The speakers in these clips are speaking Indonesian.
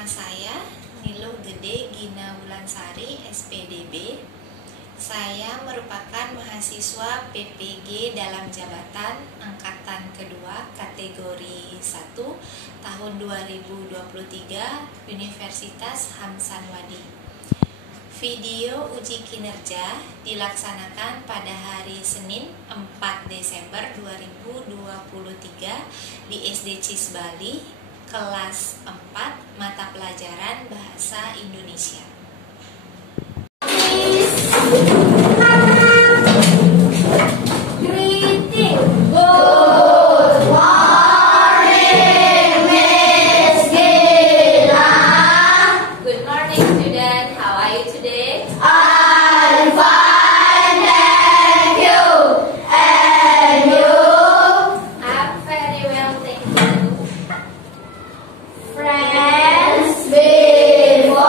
Nama saya Niluh Gede Gina Wulansari, SPDB. Saya merupakan mahasiswa PPG dalam jabatan angkatan kedua kategori 1 tahun 2023 Universitas Hamsanwadi. Video uji kinerja dilaksanakan pada hari Senin 4 Desember 2023 di SD CIS Bali, kelas 4, mata pelajaran Bahasa Indonesia. Friends before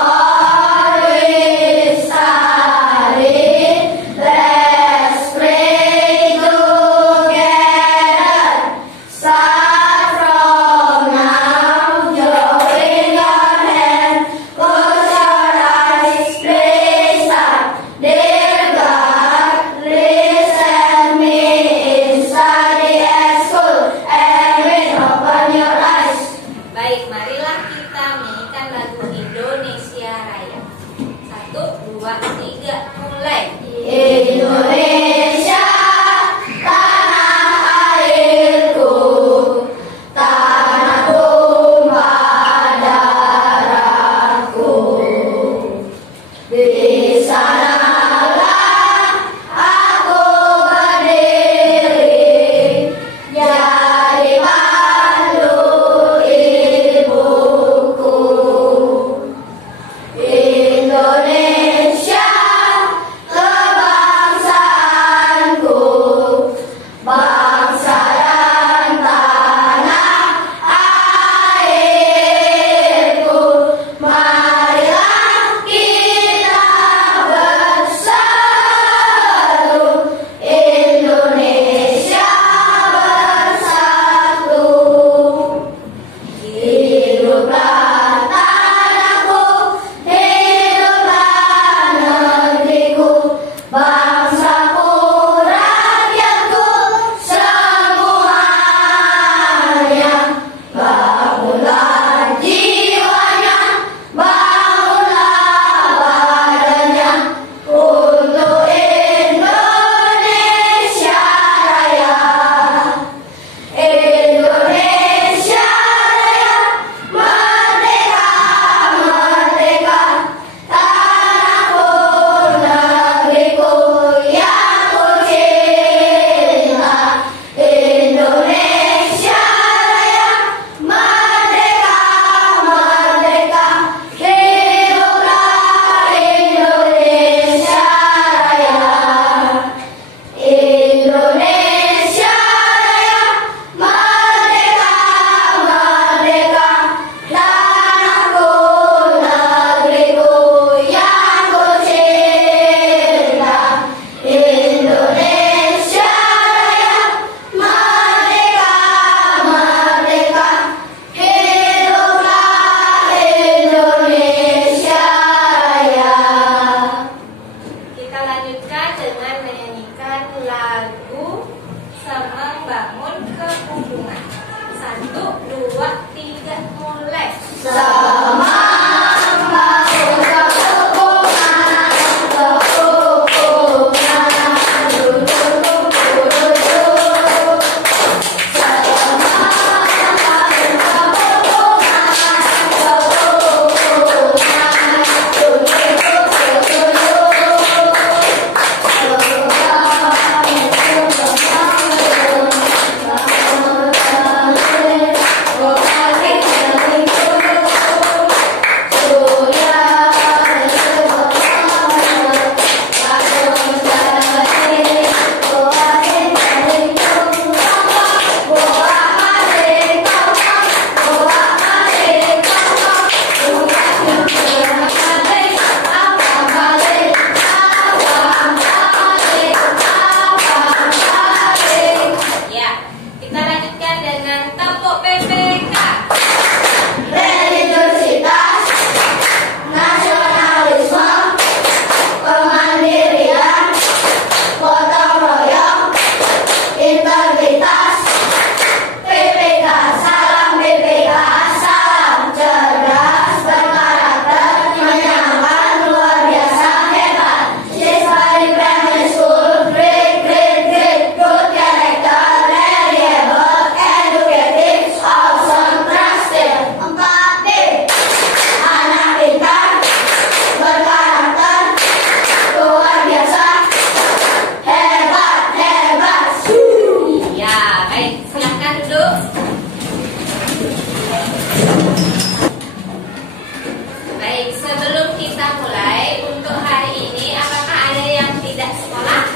Baik, sebelum kita mulai untuk hari ini, apakah ada yang tidak sekolah?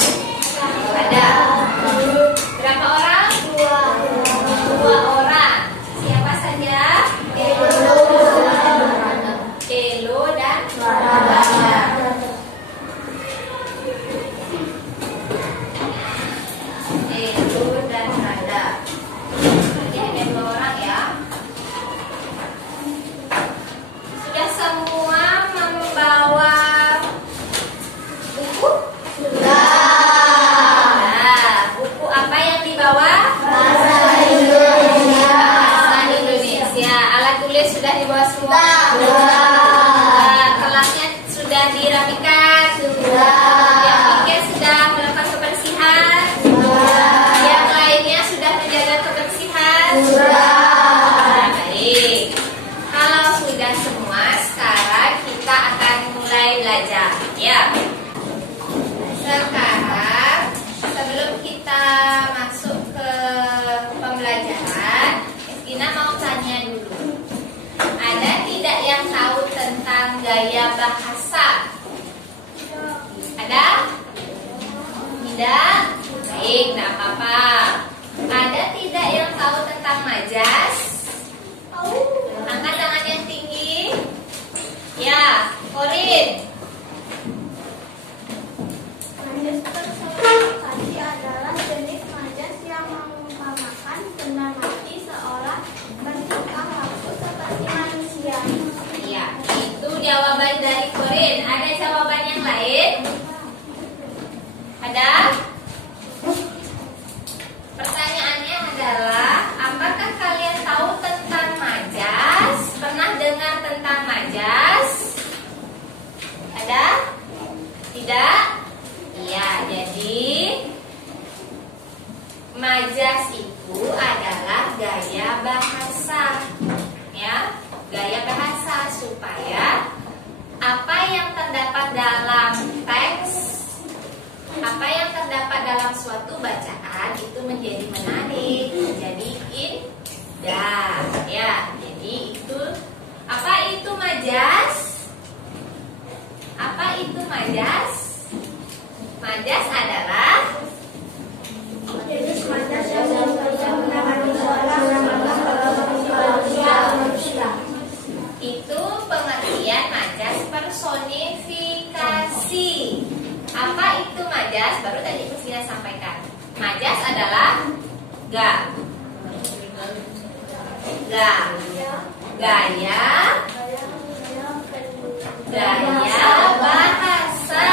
Ada. Berapa orang? Dua orang. Siapa saja? Elo dan Rada. Elo dan Rada. Jadi ada 2 orang ya. Sudah semua membawa buku? Sudah. Nah, buku apa yang dibawa? Bahasa Indonesia. Bahasa Indonesia. Alat tulis sudah dibawa semua? Sudah. Kelasnya sudah dirapikan? Sudah. Yang pikir sudah melakukan kebersihan? Sudah. Yang lainnya sudah menjaga kebersihan? Sudah. Baik. Kalau sudah semua, sekarang kita akan mulai belajar. Ya. Sekarang, sebelum kita masuk ke pembelajaran, Gina mau tanya dulu. Ada tidak yang tahu tentang gaya bahasa? Ada? Tidak? Baik, tidak apa-apa. Ada tidak yang tahu tentang majas? Angkat tangan yang tinggi. Ya, Korin. Majas personifikasi adalah jenis majas yang mengumpamakan benda mati seolah bertukang laku seperti manusia. Ya, itu jawaban dari Korin. Ada jawaban yang lain? Ada? Pertanyaannya adalah, apakah kalian tahu tentang majas? Pernah dengar tentang majas? Ada? Tidak? Iya, jadi majas itu adalah gaya bahasa. Ya, gaya bahasa supaya apa yang terdapat dalam teks, apa yang terdapat dalam suatu bacaan itu menjadi menarik, menjadi indah. Ya, jadi itu apa itu majas? Apa itu majas? Majas adalah Jenis majas yang menggunakan manusia. itu pengertian majas personifikasi. Apa itu majas? Baru tadi Kusina sampaikan. Majas adalah gaya bahasa.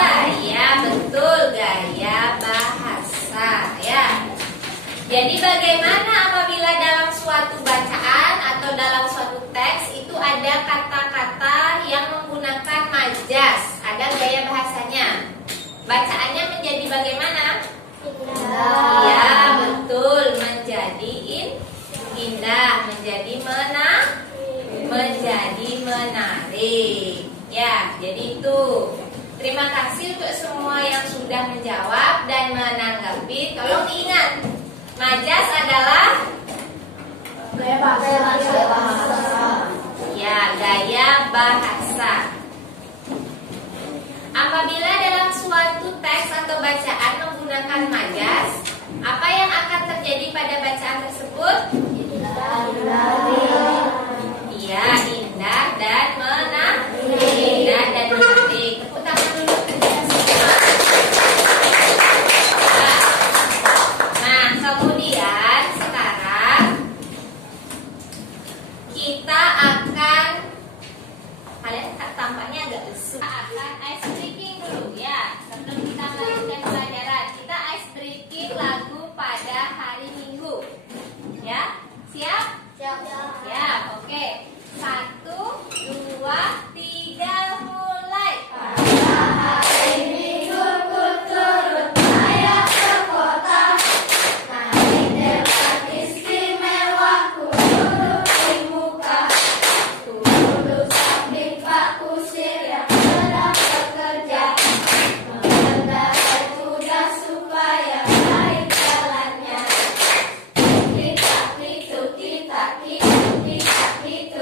Ya, betul, gaya bahasa. Ya. Jadi bagaimana apabila dalam suatu bacaan atau dalam suatu teks itu ada kata-kata yang menggunakan majas, ada gaya bahasanya. Bacaannya menjadi bagaimana? Ya, betul, menjadi indah, menjadi menarik. Ya, jadi itu. Terima kasih untuk semua yang sudah menjawab dan menanggapi. Tolong diingat, majas adalah Gaya bahasa. ya, gaya bahasa. Apabila dalam suatu teks atau bacaan menggunakan majas, apa yang akan terjadi pada bacaan tersebut? Iya, indah dan menarik. Indah dan menarik. Tepuk tangan dulu. Nah, kemudian sekarang kita akan, kalian tampaknya agak lesu. Kita akan ice breaking dulu ya. Sebelum kita melanjutkan pelajaran, kita ice breaking lagu pada hari Minggu. Ya, siap? Siap, oke. 1, 2, 3, mulai. Pada hari Minggu ku turut ayah ke kota, naik debat istimewa ku duduk di muka, ku duduk samping Pak Kusir yang sedang bekerja, mengendarai kuda supaya baik jalannya. Kita itu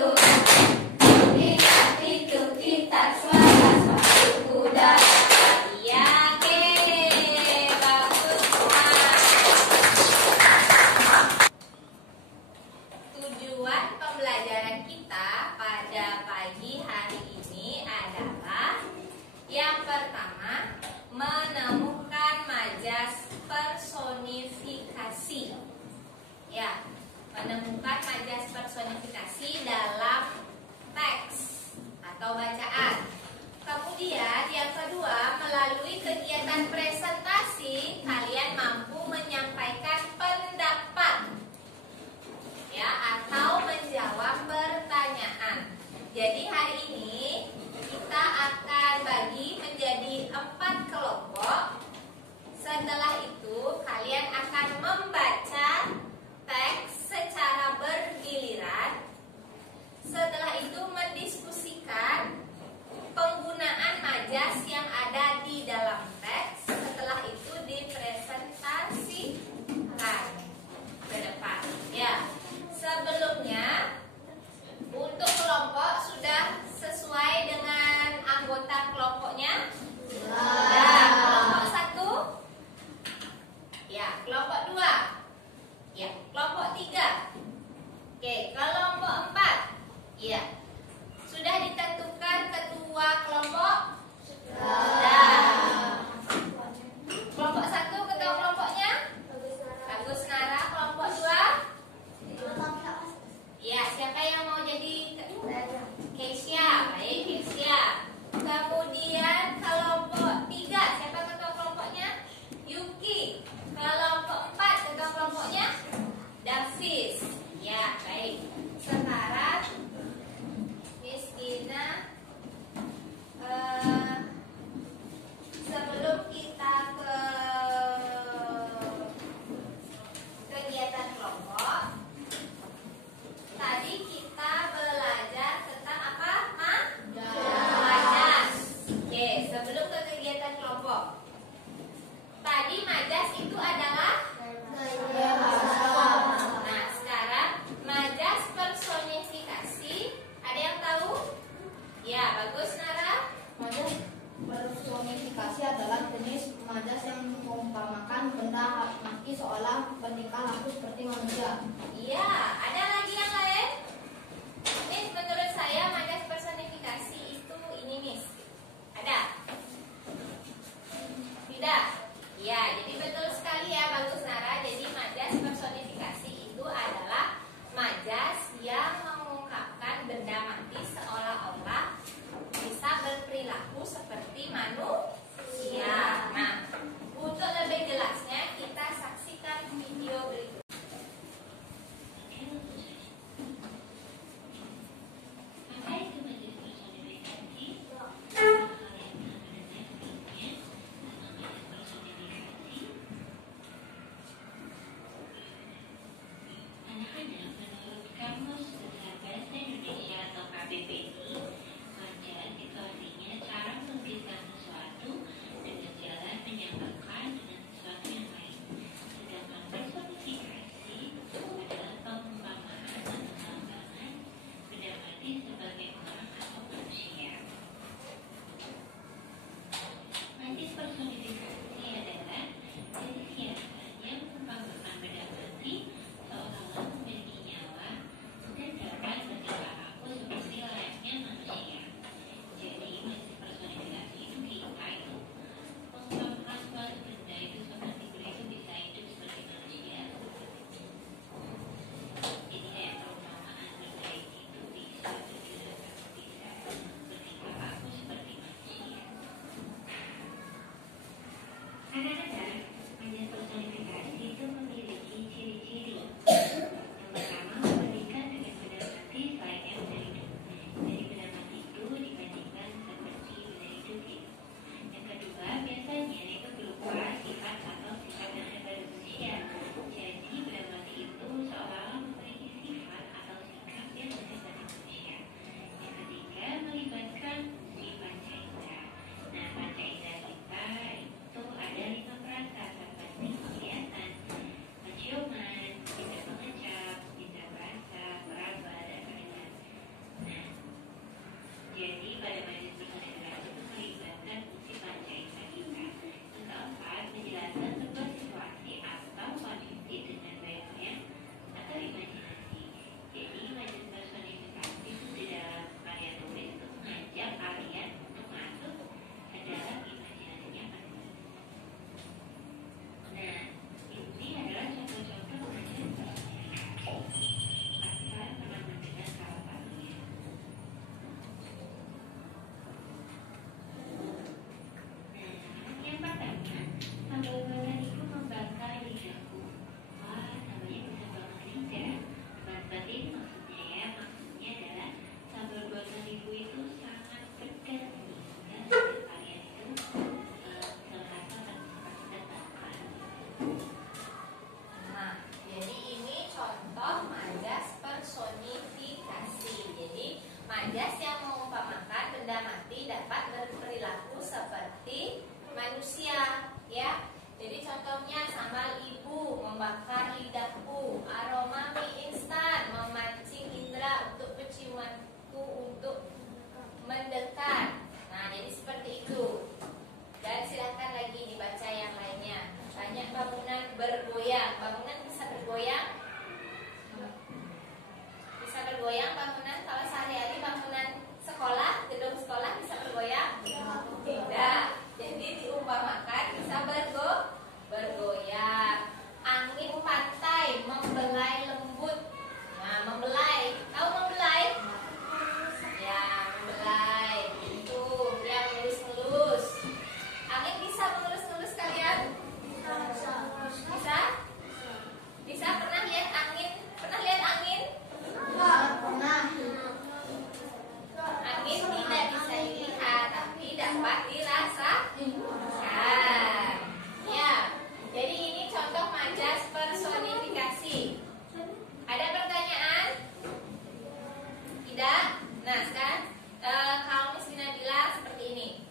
Jadi hari ini kita akan bagi menjadi 4 kelompok. Setelah itu kalian akan membaca teks secara bergiliran. Setelah itu mendiskusikan penggunaan majas yang ada di dalam teks. Setelah itu dipresentasikan ke depan. Ya, sebelumnya untuk kelompok sudah sesuai dengan anggota kelompoknya? Ya, kelompok 1. Ya, kelompok 2. Ya, kelompok 3. Oke, kelompok 4. Ya. Sudah ditentukan ketua kelompok? Sudah. Kelompok 1 ketua kelompoknya? Bagus Nara. Kelompok 2? Ya, siapa yang mau jadi Keisha? Baik, Keisha. Kemudian kelompok 3, siapa ketua kelompoknya? Yuki. Kelompok 4, ketua kelompoknya? Davis. Ya, baik. Sekarang Miss Dina, sebelum kita ke kegiatan kelompok, tadi kita belajar tentang apa? Majas. Oke, sebelum ke kegiatan kelompok. Tadi majas itu adalah Nah, sekarang majas personifikasi. Ada yang tahu? Ya, bagus Nara. Majas personifikasi adalah jenis majas yang mengumpamakan benda mati seolah bertingkah laku seperti manusia. Iya, ada lagi yang lain? Miss, menurut saya majas personifikasi itu ini, Miss. Ada? Tidak? Ya, jadi betul sekali ya, bagus Nara. Jadi majas personifikasi itu adalah majas yang mengungkapkan benda mati seolah-olah bisa berperilaku seperti manusia. Nah, untuk lebih jelasnya kita saksikan video berikut. Menurut Kamus Besar Bahasa Indonesia atau KBBI, majas itu artinya cara melukiskan sesuatu dengan jalan menyamakan dengan sesuatu yang lain. Sedangkan personifikasi adalah pengumpamaan atau pengembangan benda mati sebagai orang atau manusia. Majas personifikasi adalah jenis hiasan yang mengumpamakan benda mati seolah-olah memiliki nyawa dan dapat bertingkah laku seperti layaknya manusia. Jadi majas personifikasi itu kita itu mengumpamakan suatu benda itu seperti benda itu bisa hidup seperti manusia. Jadi kayak perumpamaan benda itu bisa bergerak atau bisa bertingkah laku seperti manusia. Anak-anak, majas personifikasi itu memiliki ciri-ciri. Yang pertama, membandingkan dengan benda mati selayaknya benda hidup. Jadi benda mati itu dibandingkan seperti benda hidup gitu. Yang kedua, biasanya itu berupa sifat atau sifat yang ada pada manusia. Jadi benda mati itu seolah-olah memiliki sifat atau sikap yang ada pada manusia. Yang ketiga, melibatkan si panca indera. Nah, panca indera kita itu ada 5 perasa seperti penglihatan, penciuman, indera mengecap, indera rasa, meraba, dan pendengaran. Nah, jadi pada majas personifikasi itu melibatkan fungsi panca indera kita. Yang keempat, menjelaskan sebuah situasi atau kondisi dengan bayang-bayang atau imajinasi. Jadi majas personifikasi itu di dalam karya tulis itu mengajak kalian untuk masuk ke dalam imajinasinya masing-masing. Nah, ini adalah contoh-contoh majas personifikasi. Pasti kalian pernah mendengar salah satunya. Nah, sekarang kalau Miss Vina bilang seperti ini.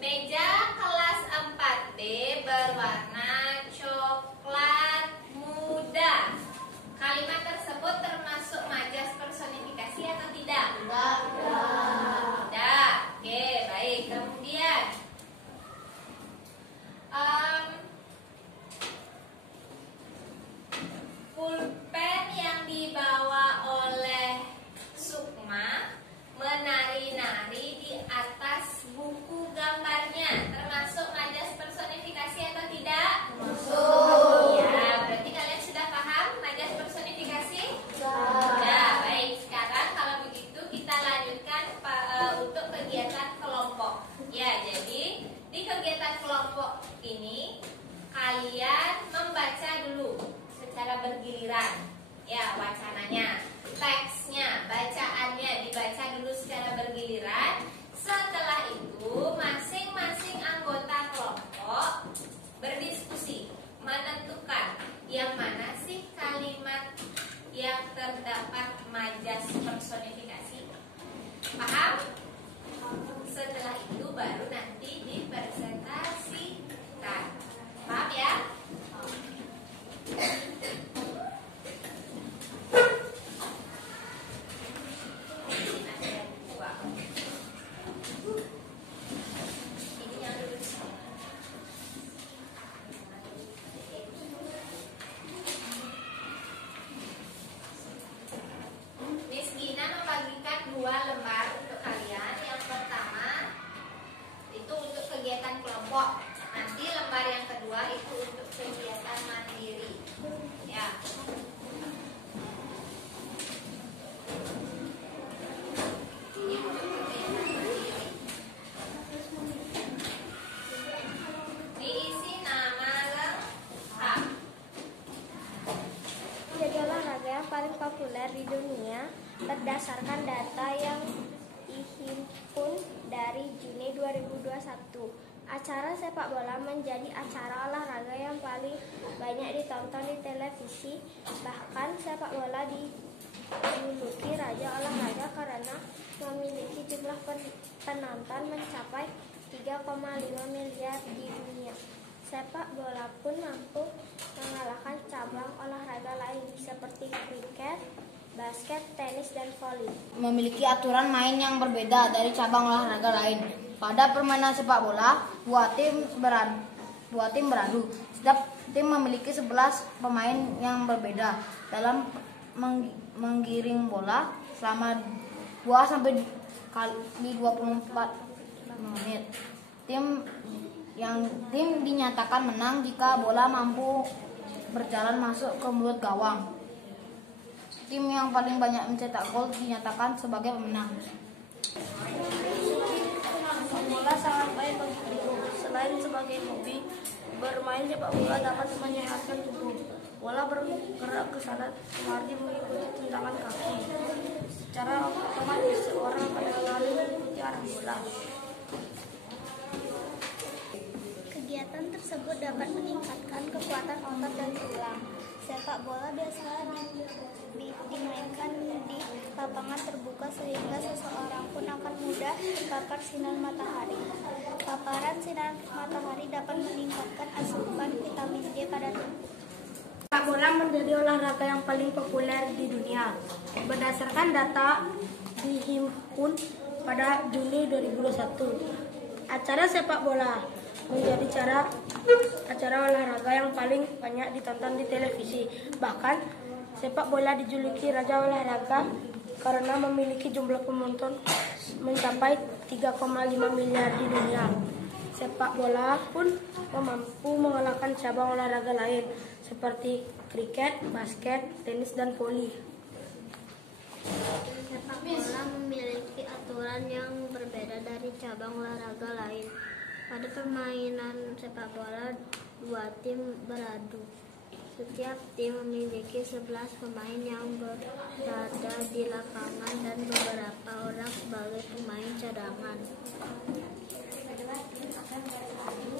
Meja kelas 4D berwarna coklat muda. Kalimat tersebut termasuk majas personifikasi atau tidak? Tidak. Oke, baik. Kemudian pulpen yang dibawa oleh Sukma menari-nari di atas buku gambarnya termasuk majas personifikasi atau tidak? Termasuk. Ya, berarti kalian sudah paham majas personifikasi? Ya, baik. Sekarang kalau begitu kita lanjutkan untuk kegiatan kelompok. Ya, jadi di kegiatan kelompok ini kalian membaca dulu secara bergiliran. Ya, wacananya, teksnya, bacaannya dibaca dulu secara bergiliran. Setelah itu masing-masing anggota kelompok berdiskusi menentukan yang mana sih kalimat yang terdapat majas personifikasi. Paham? Setelah itu baru nanti dipresentasikan. Paham ya? Miss Gina membagikan 2 lembar untuk kalian. Yang pertama itu untuk kegiatan kelompok. Nanti lembar yang kedua itu untuk kegiatan mandiri. Ya. Ini untuk kegiatan mandiri. Diisi nama lengkap. Jadi olahraga yang paling populer di dunia berdasarkan data yang dihimpun dari Juni 2021. Acara sepak bola menjadi acara olahraga yang paling banyak ditonton di televisi. Bahkan sepak bola dijuluki raja olahraga karena memiliki jumlah penonton mencapai 3,5 miliar di dunia. Sepak bola pun mampu mengalahkan cabang olahraga lain seperti kriket, basket, tenis, dan voli. Memiliki aturan main yang berbeda dari cabang olahraga lain. Pada permainan sepak bola, dua tim beradu. Setiap tim memiliki 11 pemain yang berbeda dalam menggiring bola selama 2 sampai 24 menit. Tim dinyatakan menang jika bola mampu berjalan masuk ke mulut gawang. Tim yang paling banyak mencetak gol dinyatakan sebagai pemenang. Bola sangat baik bagiku. Selain sebagai hobi, bermain sepak bola dapat menyehatkan tubuh. Bola bergerak ke sana kemari mengikuti tendangan kaki. Secara otomatis seorang akan selalu mengikuti arah bola. Kegiatan tersebut dapat meningkatkan kekuatan otot dan tulang. Sepak bola biasanya dimainkan di lapangan terbuka sehingga seseorang pun akan mudah terpapar sinar matahari. Paparan sinar matahari dapat meningkatkan asupan vitamin D pada tubuh. Sepak bola menjadi olahraga yang paling populer di dunia. Berdasarkan data dihimpun pada Juni 2021, acara sepak bola menjadi acara olahraga yang paling banyak ditonton di televisi. Bahkan sepak bola dijuluki raja olahraga karena memiliki jumlah penonton mencapai 3,5 miliar di dunia. Sepak bola pun mampu mengalahkan cabang olahraga lain seperti kriket, basket, tenis, dan voli. Sepak bola memiliki aturan yang berbeda dari cabang olahraga lain. Pada permainan sepak bola, 2 tim beradu. Setiap tim memiliki 11 pemain yang berada di lapangan dan beberapa orang sebagai pemain cadangan. Kedua tim akan beradu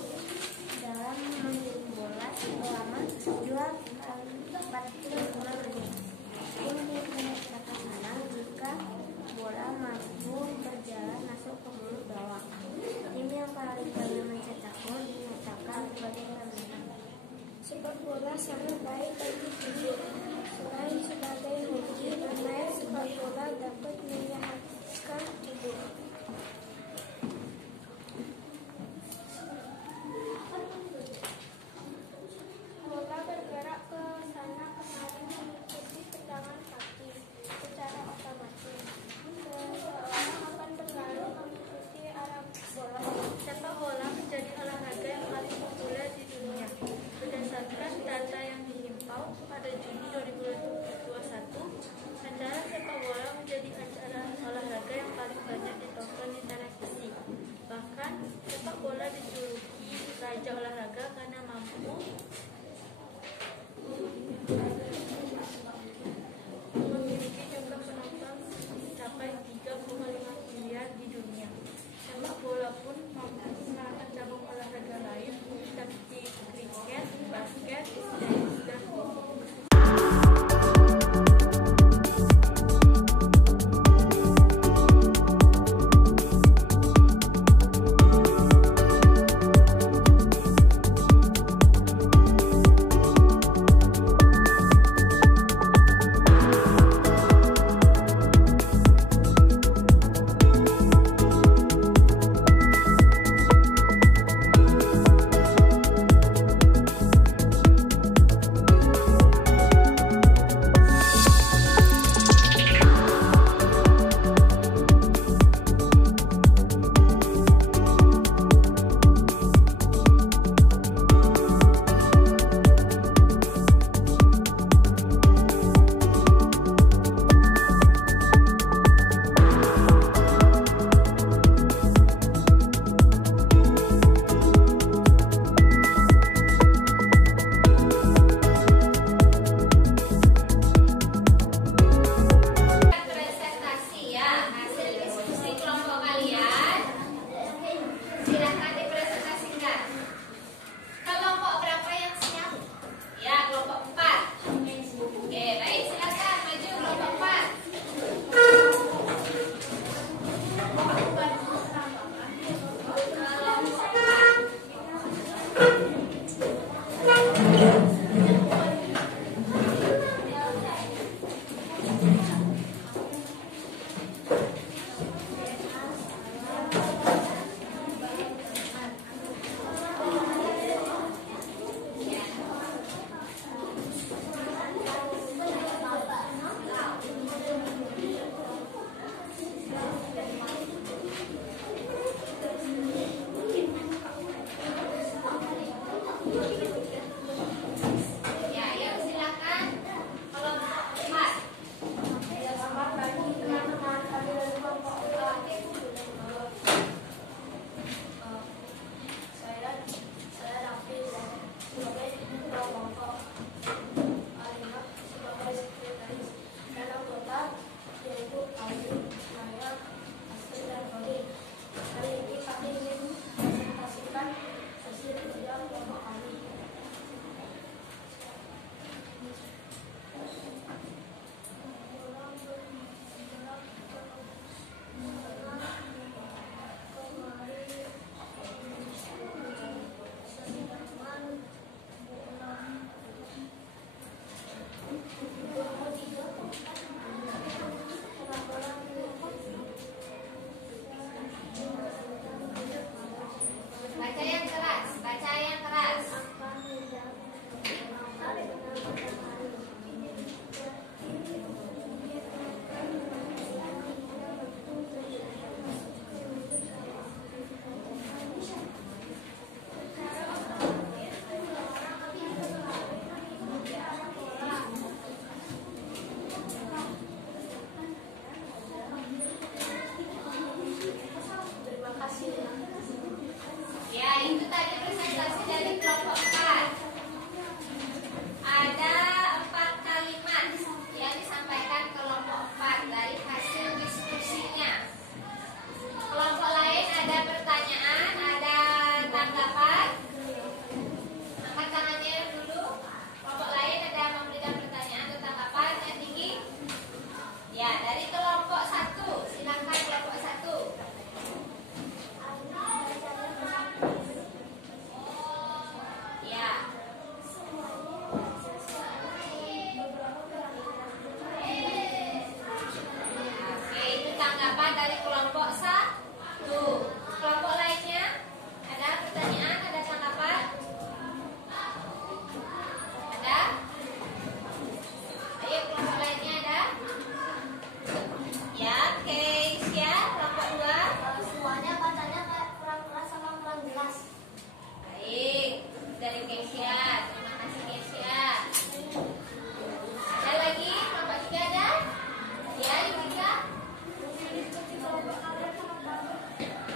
dalam menggiring bola selama 2 kali 45 menit. Tim yang dapat menang jika kerja olahraga karena mampu memiliki jumlah penonton mencapai 3,5 miliar di dunia. Sepak bola pun mampu mengalahkan cabang olahraga lain seperti kriket, basket, tenis, dan golf.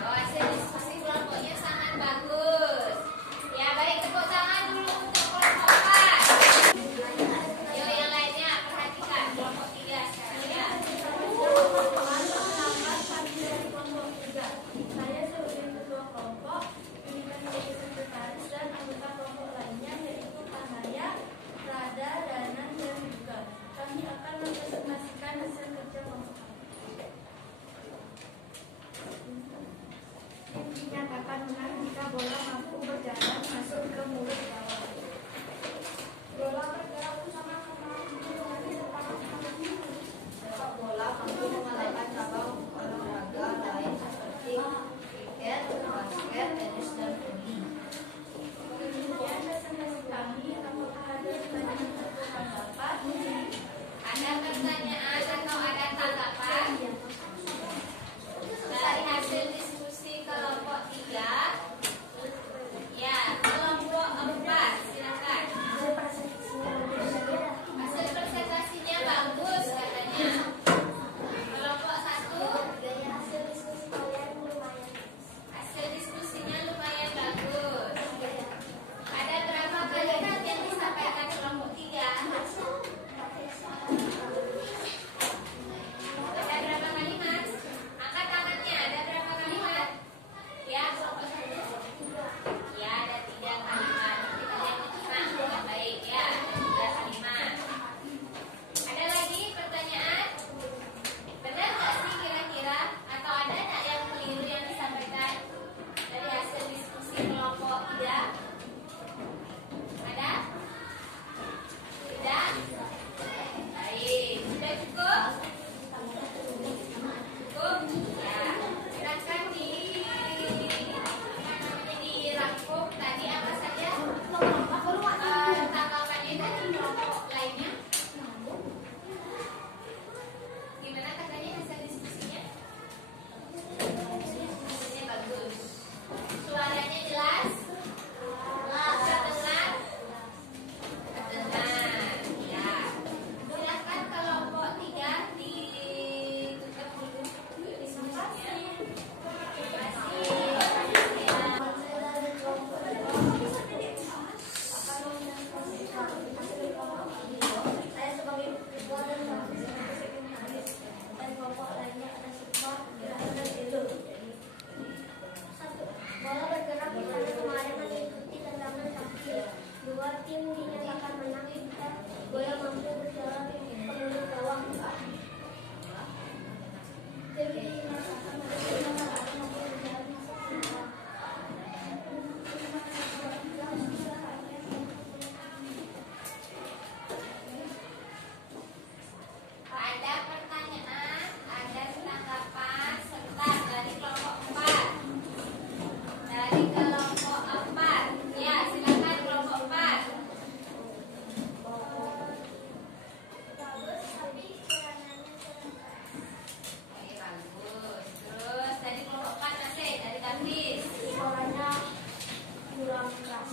Hasil diskusi kelompoknya sangat bagus. Ya, bola mampu berjalan masuk ke mulut gawang. Bola bergerak bersama Sepak bola mampu mengalahkan cabang olahraga lain seperti kriket, basket, tenis, dan voli. Ada pertanyaan atau ada tanggapan dari hasil diskusi kelompok 3? Ya, kelompok 4 silakan. Hasil presentasinya bagus katanya. Kelompok 1 hasil diskusinya lumayan bagus. Ada berapa kalimat yang disampaikan kelompok 3? Ada berapa kalimat? Angkat tangannya. Ada berapa kalimat? Ya, kelompok 1. Ya, ada 3 kalimat. Kita lihat menang dengan baik ya. Ada 3 kalimat. Ada lagi pertanyaan? Benar nggak sih kira-kira? Atau ada nggak yang keliru yang disampaikan dari hasil diskusi kelompok 3? Ada? Tidak? Baik. Sudah cukup? Cukup? Ya. Silakan dirangkum tadi apa saja? Tanggapannya dari kelompok lainnya. Gimana katanya hasil diskusinya? Hasilnya bagus. Suaranya jelas? Terdengar? Terdengar. Ya. Silakan kelompok 3 ditutup dulu diskusinya. Terima kasih. Saya sebagai ketua dan kelompok lainnya ada semua dan itu. 1. Bola bergerak di sana kemarin mengikuti tendangan kaki. 2. Tim dinyatakan menang jika bola mampu berjalan ke mulut gawang. Tim dinyatakan menang jika bola mampu berjalan masuk ke gawang. Ada pertanyaan, ada tanggapan, sebentar dari kelompok 4. Dari kelompok 4. Ya, silakan kelompok 4. Bagus, tapi celananya kurang keras. Oke, bagus. Terus dari kelompok 4 masih dari Davis. Suaranya kurang keras.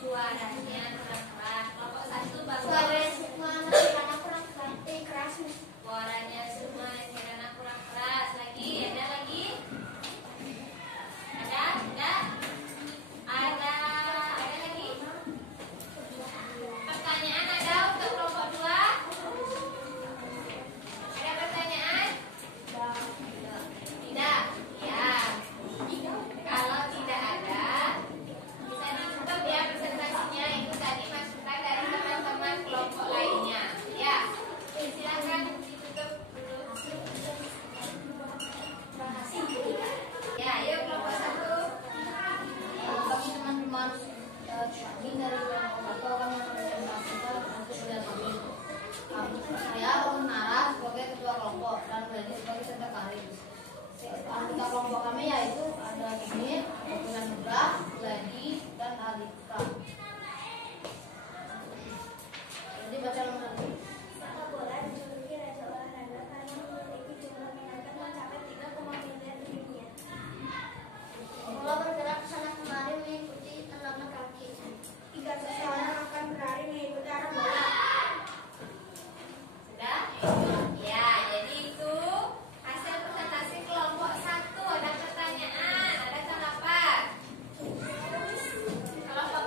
Suaranya kurang keras. Kelompok 1 bagus. Suaranya kurang keras. Suaranya semua karena kurang keras. Lagi, ada lagi? Ada? Ada lagi? Pertanyaan ada untuk kelompok 2? Ada pertanyaan? Tidak. Ya. Kalau tidak ada, bisa ditutup ya presentasinya. Itu tadi masukan dari teman-teman kelompok lainnya. Ya. Silakan ditutup dulu. Ya, ayo kelompok 1. Bagi teman-teman kami dari kelompok 1 akan mempresentasikan hasil pilihan kami. Saya Om Nara sebagai ketua kelompok dan Gladi sebagai sekretaris. Anggota kelompok kami yaitu ada Mimit, Bulan Nugra, Gladi, dan Alika. Jadi baca nomor 1. Sepak bola dijuluki raja olahraga karena memiliki jumlah penonton mencapai 3,5 miliar di dunia. Bola bergerak ke sana kemari mengikuti tendangan kaki. 300 orang akan berlari mengikuti arah bola. Sudah? Ya, jadi itu hasil presentasi kelompok 1. Ada pertanyaan, ada tanggapan? Kelompok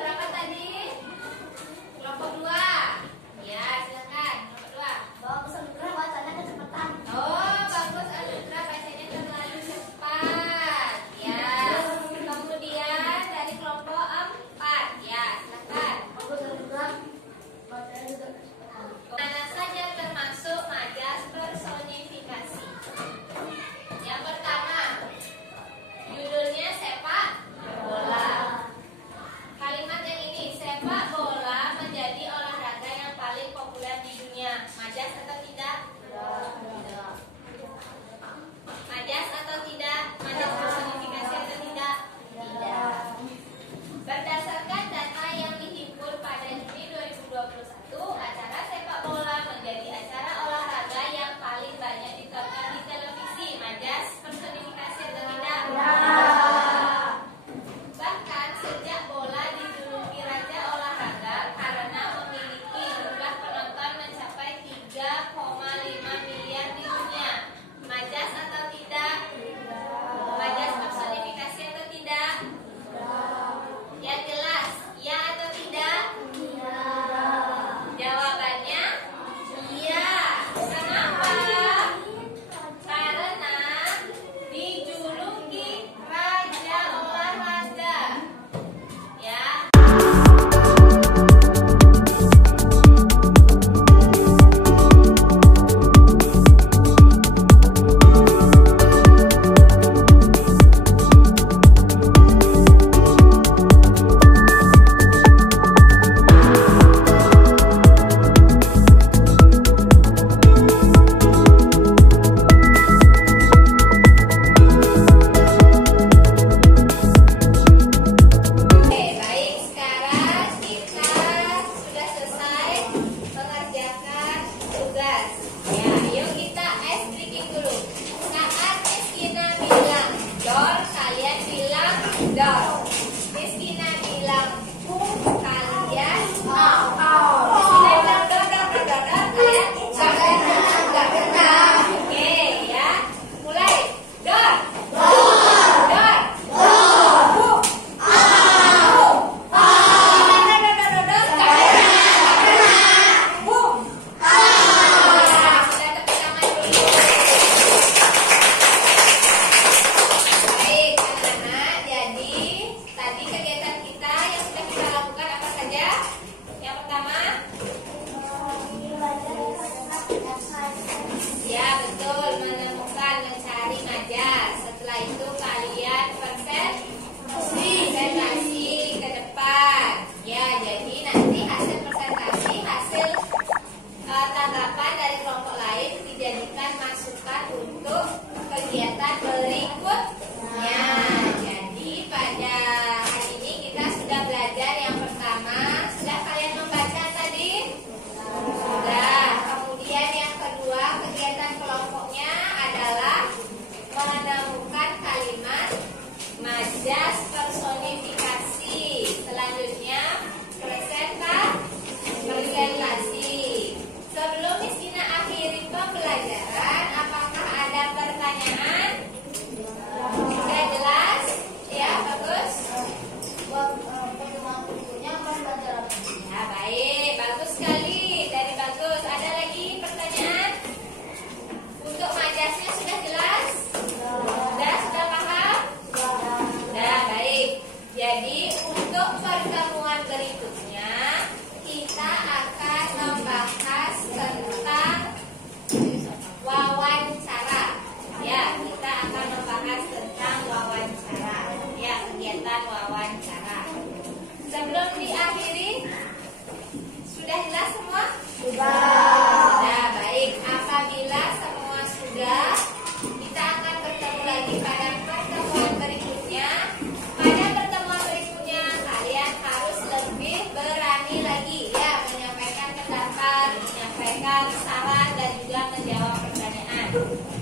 ya.